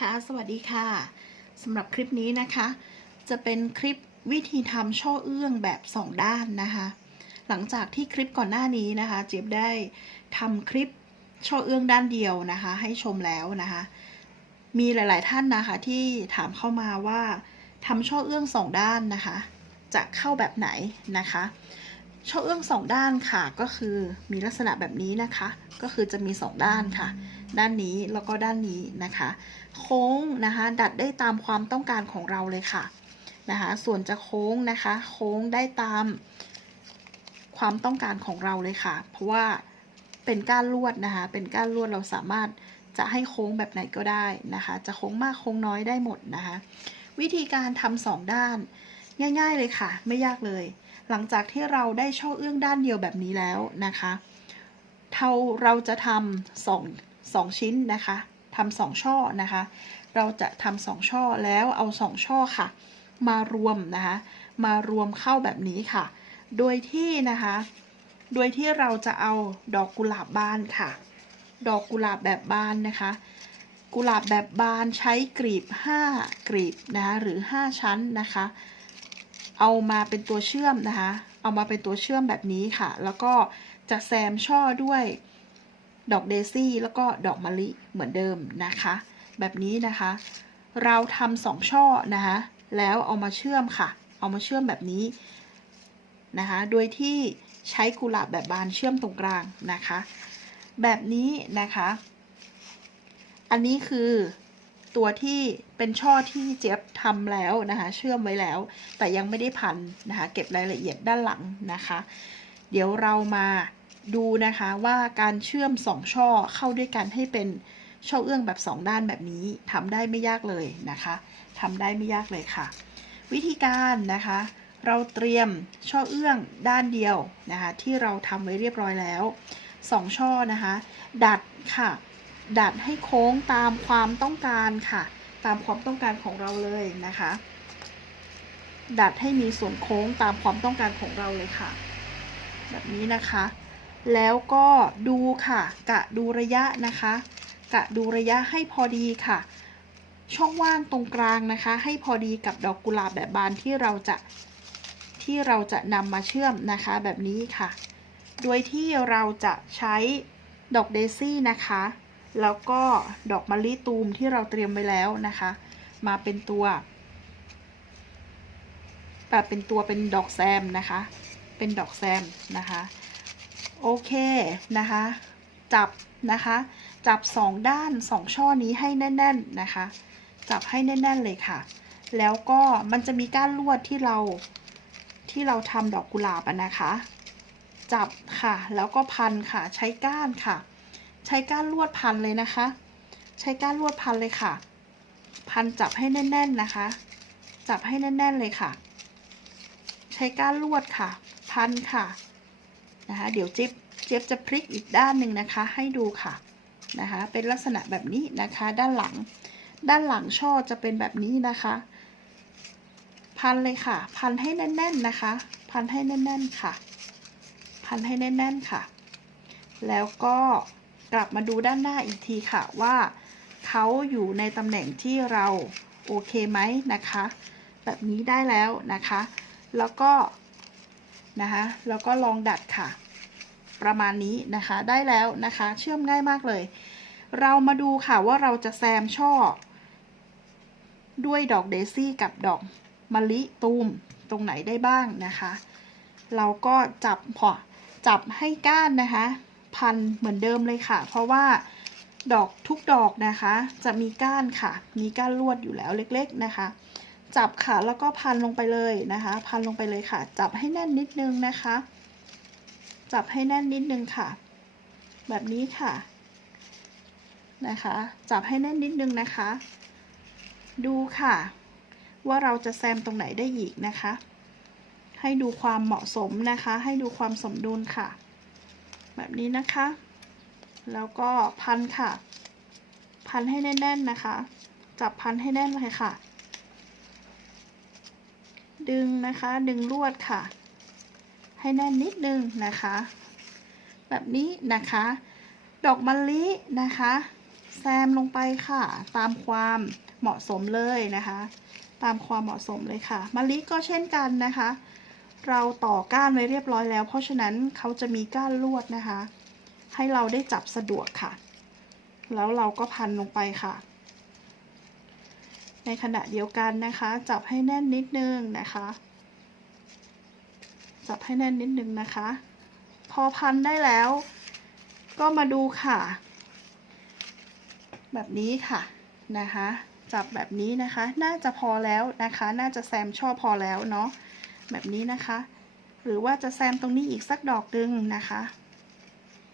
ค่ะ สวัสดีค่ะสำหรับคลิปนี้นะคะ จะเป็นคลิปวิธีทำช่อเอื้องแบบ2ด้านนะคะ หลังจากที่คลิปก่อนหน้านี้นะคะ เจี๊ยบได้ทำคลิปช่อเอื้องด้านเดียวนะคะ ให้ชมแล้วนะคะ มีหลาย ๆ ท่านนะคะที่ถามเข้ามาว่าทำช่อเอื้องสองด้านนะคะ จะเข้าแบบไหนนะคะ ช่อเอื้องสองด้านค่ะก็คือมีลักษณะแบบนี้นะคะ ก็คือจะมีสองด้านค่ะ ด้านนี้แล้วก็ด้านนี้นะคะ โค้งนะคะดัดได้ตามความต้องการของเราเลยค่ะนะคะส่วนจะโค้งนะคะ โค้งได้ตามความต้องการของเราเลยค่ะ เพราะว่าเป็นก้านลวดนะคะ เป็นก้านลวดเราสามารถจะให้โค้งแบบไหนก็ได้นะคะ จะโค้งมากโค้งน้อยได้หมดนะคะ วิธีการทำสองด้าน ง่าย ๆเลยค่ะ ไม่ยากเลย หลังจากที่เราได้ช่อเอื้องด้านเดียวแบบนี้แล้วนะคะเท่าเราจะทำสอง สองชิ้นนะคะทำสองช่อนะคะ เราจะทำสองช่อแล้วเอาสองช่อค่ะ มารวมนะคะ มารวมเข้าแบบนี้ค่ะ โดยที่นะคะ โดยที่เราจะเอาดอกกุหลาบ บานค่ะ ดอกกุหลาบแบบบานนะคะ กุหลาบแบบบานใช้กลีบ 5กลีบนะคะหรือ 5 ชั้นนะคะ เอามาเป็นตัวเชื่อมนะคะ เอามาเป็นตัวเชื่อมแบบนี้ค่ะ แล้วก็จะแซมช่อด้วย ดอกเดซี่แล้วก็ดอกมะลิเหมือนเดิมนะคะ แบบนี้นะคะ เราทำสองช่อนะคะแล้วเอามาเชื่อมค่ะ เอามาเชื่อมแบบนี้นะคะ โดยที่ใช้กุหลาบแบบบานเชื่อมตรงกลางนะคะ แบบนี้นะคะ อันนี้คือตัวที่เป็นช่อที่เจี๊ยบทำแล้วนะคะ เชื่อมไว้แล้ว แต่ยังไม่ได้พันนะคะ เก็บรายละเอียดด้านหลังนะคะ เดี๋ยวเรามา ดูนะคะว่าการเชื่อมสองช่อเข้าด้วยกันให้เป็นช่อเอื้องแบบสองด้านแบบนี้ทำได้ไม่ยากเลยนะคะทำได้ไม่ยากเลยค่ะ วิธีการนะคะ เราเตรียมช่อเอื้องด้านเดียวนะคะที่เราทำไว้เรียบร้อยแล้วสองช่อนะคะ ดัดค่ะ ดัดให้โค้งตามความต้องการค่ะ ตามความต้องการของเราเลยนะคะ ดัดให้มีส่วนโค้งตามความต้องการของเราเลยค่ะ แบบนี้นะคะ แล้วก็ดูค่ะ กะดูระยะนะคะ กะดูระยะให้พอดีค่ะ ช่องว่างตรงกลางนะคะ ให้พอดีกับดอกกุหลาบแบบบานที่เราจะที่เราจะนำมาเชื่อมนะคะแบบนี้ค่ะ โดยที่เราจะใช้ดอกเดซี่นะคะ แล้วก็ดอกมะลิตูมที่เราเตรียมไว้แล้วนะคะ มาเป็นตัวแบบเป็นตัวเป็นดอกแซมนะคะ เป็นดอกแซมนะคะ โอเคนะคะ จับนะคะ จับสองด้านสองช่อนี้ให้แน่น ๆนะคะ จับให้แน่น ๆเลยค่ะ แล้วก็มันจะมีก้านลวดที่เราที่เราทำดอกกุหลาบนะคะ จับค่ะ แล้วก็พันค่ะ ใช้ก้านค่ะ ใช้ก้านลวดพันเลยนะคะ ใช้ก้านลวดพันเลยค่ะ พันจับให้แน่น ๆนะคะ จับให้แน่น ๆเลยค่ะ ใช้ก้านลวดค่ะ พันค่ะ นะคะ เดี๋ยวจิ๊บเจี๊บจะพลิกอีกด้านหนึ่งนะคะ ให้ดูค่ะนะคะ เป็นลักษณะแบบนี้นะคะ ด้านหลัง ด้านหลังช่อจะเป็นแบบนี้นะคะ พันเลยค่ะ พันให้แน่น ๆนะคะ พันให้แน่น ๆค่ะ พันให้แน่น ๆค่ะ แล้วก็กลับมาดูด้านหน้าอีกทีค่ะว่าเขาอยู่ในตำแหน่งที่เราโอเคไหมนะคะ แบบนี้ได้แล้วนะคะ แล้วก็ นะคะแล้วก็ลองดัดค่ะ ประมาณนี้นะคะได้แล้วนะคะ เชื่อมง่ายมากเลย เรามาดูค่ะว่าเราจะแซมช่อ ด้วยดอกเดซี่กับดอกมะลิตูมตรงไหนได้บ้างนะคะ เราก็จับพอจับให้ก้านนะคะ พันเหมือนเดิมเลยค่ะ เพราะว่าดอกทุกดอกนะคะ จะมีก้านค่ะ มีก้านลวดอยู่แล้วเล็ก ๆนะคะ จับค่ะแล้วก็พันลงไปเลยนะคะ พันลงไปเลยค่ะ จับให้แน่นนิดนึงนะคะ จับให้แน่นนิดนึงค่ะ แบบนี้ค่ะนะคะ จับให้แน่นนิดนึงนะคะ ดูค่ะ ว่าเราจะแซมตรงไหนได้อีกนะคะ ให้ดูความเหมาะสมนะคะ ให้ดูความสมดุลค่ะ แบบนี้นะคะ แล้วก็พันค่ะ พันให้แน่นๆนะคะ จับพันให้แน่นเลยค่ะ ดึงนะคะ ดึงลวดค่ะ ให้แน่นนิดนึงนะคะ แบบนี้นะคะ ดอกมะลินะคะ แซมลงไปค่ะ ตามความเหมาะสมเลยนะคะ ตามความเหมาะสมเลยค่ะมะลิก็เช่นกันนะคะ เราต่อก้านไว้เรียบร้อยแล้ว เพราะฉะนั้นเขาจะมีก้านลวดนะคะ ให้เราได้จับสะดวกค่ะ แล้วเราก็พันลงไปค่ะ ในขณะเดียวกันนะคะ จับให้แน่นนิดนึงนะคะ จับให้แน่นนิดนึงนะคะ พอพันได้แล้ว ก็มาดูค่ะ แบบนี้ค่ะนะคะ จับแบบนี้นะคะ น่าจะพอแล้วนะคะ น่าจะแซมช่อพอแล้วเนาะแบบนี้นะคะ หรือว่าจะแซมตรงนี้อีกสักดอกหนึ่งนะคะ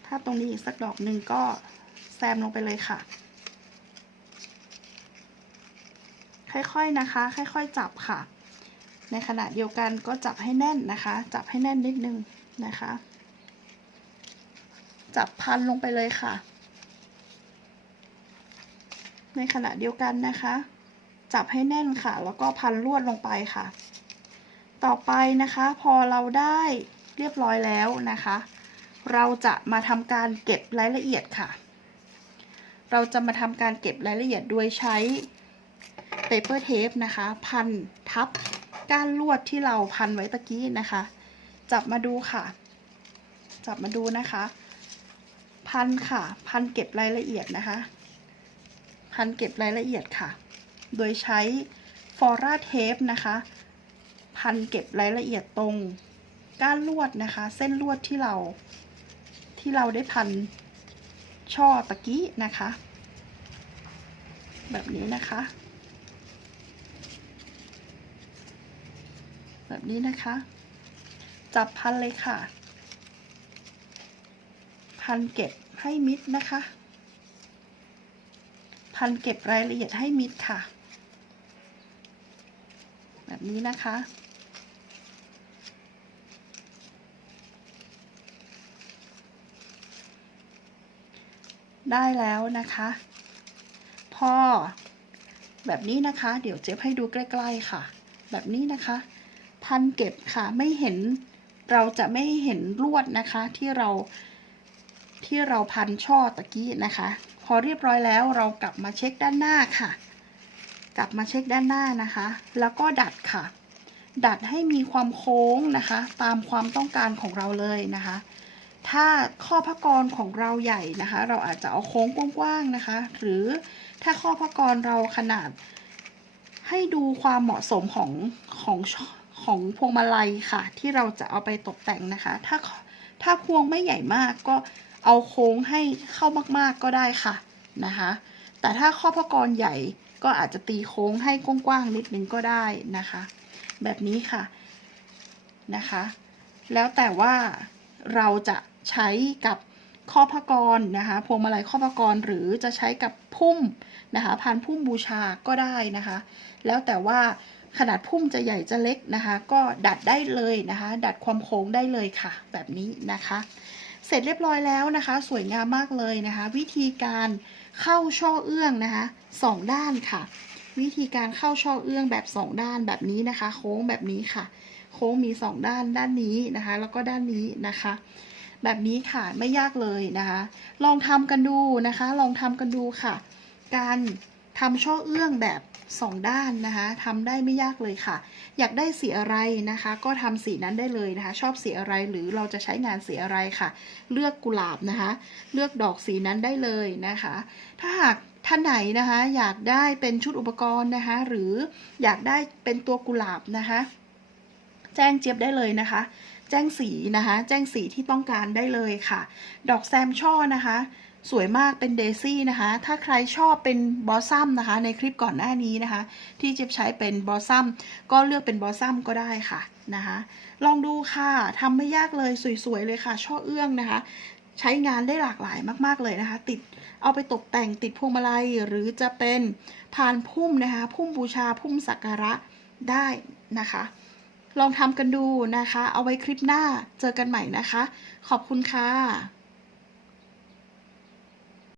ถ้าตรงนี้อีกสักดอกหนึ่งก็แซมลงไปเลยค่ะ ค่อยๆนะคะ ค่อยๆจับค่ะ ในขณะเดียวกันก็จับให้แน่นนะคะ จับให้แน่นนิดนึงนะคะ จับพันลงไปเลยค่ะ ในขณะเดียวกันนะคะ จับให้แน่นค่ะ แล้วก็พันลวดลงไปค่ะ ต่อไปนะคะ พอเราได้เรียบร้อยแล้วนะคะ เราจะมาทำการเก็บรายละเอียดค่ะ เราจะมาทำการเก็บรายละเอียดโดยใช้ เปเปอร์เทปนะคะ พันทับก้านลวดที่เราพันไว้ตะกี้นะคะ จับมาดูค่ะ จับมาดูนะคะ พันค่ะ พันเก็บรายละเอียดนะคะ พันเก็บรายละเอียดค่ะ โดยใช้ฟอร่าเทปนะคะ พันเก็บรายละเอียดตรงก้านลวดนะคะ เส้นลวดที่เราที่เราได้พันช่อตะกี้นะคะ แบบนี้นะคะ แบบนี้นะคะ จับพันเลยค่ะ พันเก็บให้มิดนะคะ พันเก็บรายละเอียดให้มิดค่ะ แบบนี้นะคะได้แล้วนะคะ พอแบบนี้นะคะ เดี๋ยวเจ๊ให้ดูใกล้ ๆค่ะ แบบนี้นะคะ พันเก็บค่ะ ไม่เห็นเราจะไม่เห็นลวดนะคะ ที่เราที่เราพันช่อตะกี้นะคะ พอเรียบร้อยแล้วเรากลับมาเช็คด้านหน้าค่ะ กลับมาเช็คด้านหน้านะคะ แล้วก็ดัดค่ะ ดัดให้มีความโค้งนะคะ ตามความต้องการของเราเลยนะคะ ถ้าข้อพักกรของเราใหญ่นะคะ เราอาจจะเอาโค้งกว้างๆนะคะ หรือถ้าข้อพักกรเราขนาดให้ดูความเหมาะสมของของ ของพวงมาลัยค่ะ ที่เราจะเอาไปตกแต่งนะคะ ถ้าถ้าพวงไม่ใหญ่มากก็เอาโค้งให้เข้ามากๆก็ได้ค่ะนะคะ แต่ถ้าข้อพกรใหญ่ก็อาจจะตีโค้งให้กว้างๆนิดนึงก็ได้นะคะ แบบนี้ค่ะนะคะ แล้วแต่ว่าเราจะใช้กับข้อพกรนะคะพวงมาลัยข้อพกรหรือจะใช้กับพุ่มนะคะพานพุ่มบูชาก็ได้นะคะ แล้วแต่ว่า ขนาดพุ่มจะใหญ่จะเล็กนะคะ ก็ดัดได้เลยนะคะ ดัดความโค้งได้เลยค่ะ แบบนี้นะคะ เสร็จเรียบร้อยแล้วนะคะ สวยงามมากเลยนะคะ วิธีการเข้าช่อเอื้องนะคะสองด้านค่ะ วิธีการเข้าช่อเอื้องแบบสองด้านแบบนี้นะคะ โค้งแบบนี้ค่ะ โค้งมีสองด้านด้านนี้นะคะ แล้วก็ด้านนี้นะคะแบบนี้ค่ะไม่ยากเลยนะคะ ลองทำกันดูนะคะ ลองทำกันดูค่ะ การทำช่อเอื้องแบบ สองด้านนะคะทำได้ไม่ยากเลยค่ะ อยากได้สีอะไรนะคะ ก็ทำสีนั้นได้เลยนะคะ ชอบสีอะไรหรือเราจะใช้งานสีอะไรค่ะ เลือกกุหลาบนะคะ เลือกดอกสีนั้นได้เลยนะคะ ถ้าหากท่านไหนนะคะ อยากได้เป็นชุดอุปกรณ์นะคะ หรืออยากได้เป็นตัวกุหลาบนะคะ แจ้งเจี๊ยบได้เลยนะคะ แจ้งสีนะคะ แจ้งสีที่ต้องการได้เลยค่ะ ดอกแซมช่อนะคะ สวยมากเป็นเดซี่นะคะ ถ้าใครชอบเป็นบอสซัมนะคะ ในคลิปก่อนหน้านี้นะคะ ที่เจี๊ยบใช้เป็นบอสซัมก็เลือกเป็นบอสซัมก็ได้ค่ะนะคะ ลองดูค่ะทำไม่ยากเลยสวยๆเลยค่ะ ช่อเอื้องนะคะ ใช้งานได้หลากหลายมาก ๆเลยนะคะ ติดเอาไปตกแต่งติดพวงมาลัยหรือจะเป็นพานพุ่มนะคะ พุ่มบูชาพุ่มสักการะได้นะคะ ลองทำกันดูนะคะ เอาไว้คลิปหน้าเจอกันใหม่นะคะ ขอบคุณค่ะ